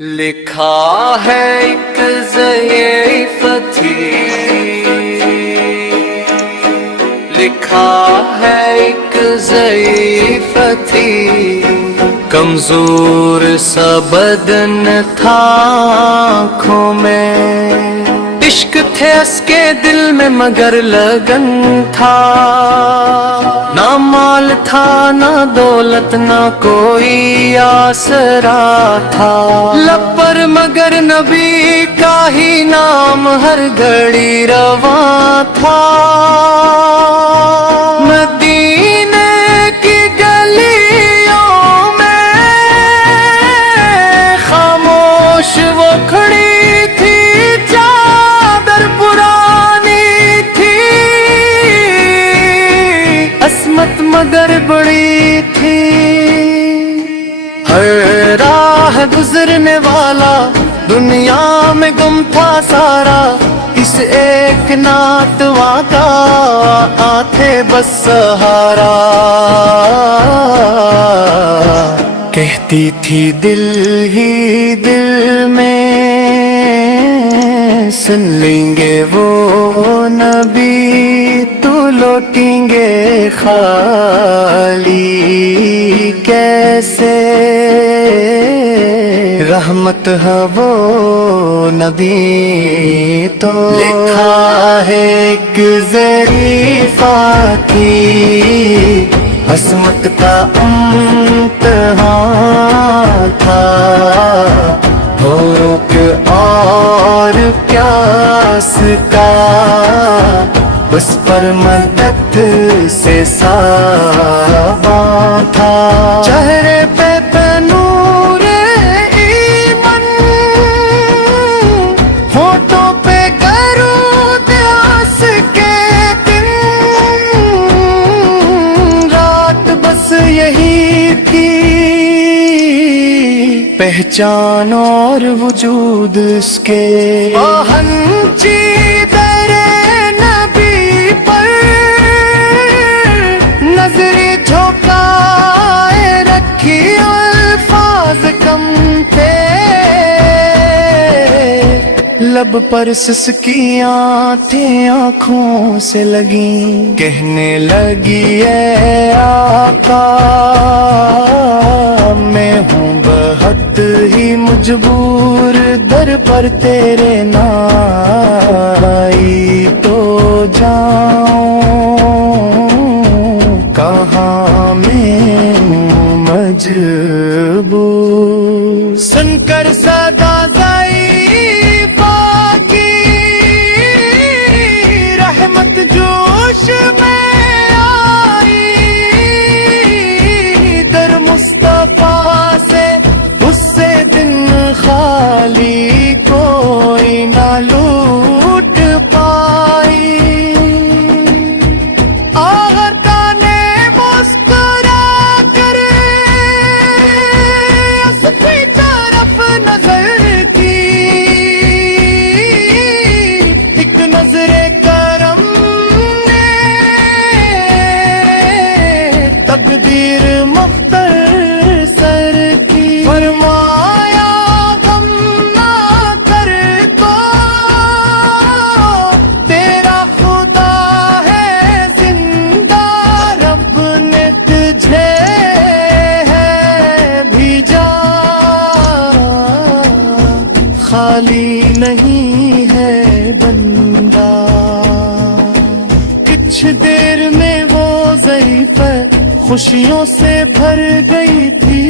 لکھا ہے ایک ضعیف تھی، لکھا ہے ایک ضعیف تھی، کمزور سا بدن تھا آنکھوں میں، عشق تھے اس کے دل میں مگر لگن تھا، نہ مال تھا نہ دولت نہ کوئی آسرا تھا، لب پر مگر نبی کا ہی نام ہر گھڑی رواں تھا، مدینے کی گلیوں میں خاموش وہ کھڑی تھی، چادر پرانی تھی، عصمت مگر بڑی تھی، ہر راہ گزرنے والا دنیا میں گم تھا سارا، اس ایک ناتواں کا آتے بس سہارا، کہتی تھی دل ہی دل میں سن لیں گے وہ نبی تو لوٹیں گے خالی، کیسے رحمت ہے وہ نبی تو لکھا ہے ایک ظریفہ تھی، عصمت کا امتحان تھا، بھوک اور پیاس کا اس پر مدد سے ساباں تھا، چہرے پہ نور ایمن، ہونٹوں پہ گرود آس کے دن، رات بس یہی تھی پہچان اور وجود اس کے، آہن چیدر نبی پر نظری جھکائے رکھی، الفاظ کم تھے، لب پر سسکیاں تھیں آنکھوں سے لگیں، کہنے لگی اے آقا میں ہوں بہت ہی مجبور، در پر تیرے نہ آئی تو جاؤں کہاں میں ہوں مجبور، سن کر صدا ضعیفہ کی رحمت جوش میں آئی، در مصطفیٰ سے اس سے دن خالی کوئی نہ لوٹ پائی، آغا نے مسکرا کر اس کی طرف نظر کی، ایک نظر کرم نے تقدیر مختصر کی، فرمایا غم نہ کر تو تیرا خدا ہے زندہ، رب نے تجھے ہے بھیجا، خالی نہیں ہے بندہ، کچھ دیر میں وہ ضعیف خوشیوں سے بھر گئی تھی،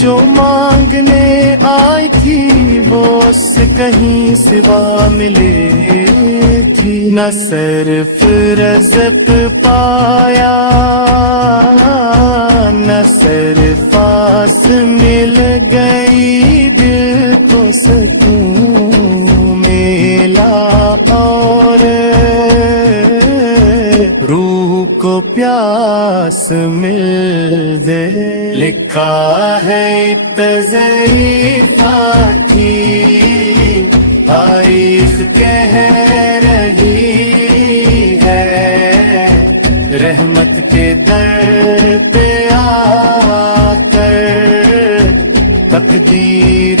جو مانگنے آئی تھی وہ اس سے کہیں سوا ملے تھی، نہ صرف رزق پایا نہ صرف آس مل گئی، دل کو سکون ملا اور روح کو پیاس مل دے، لکھا ہے ایک ضعیفہ تھی، تاریخ کہہ رہی ہے، رحمت کے در پہ آ کر تقدیر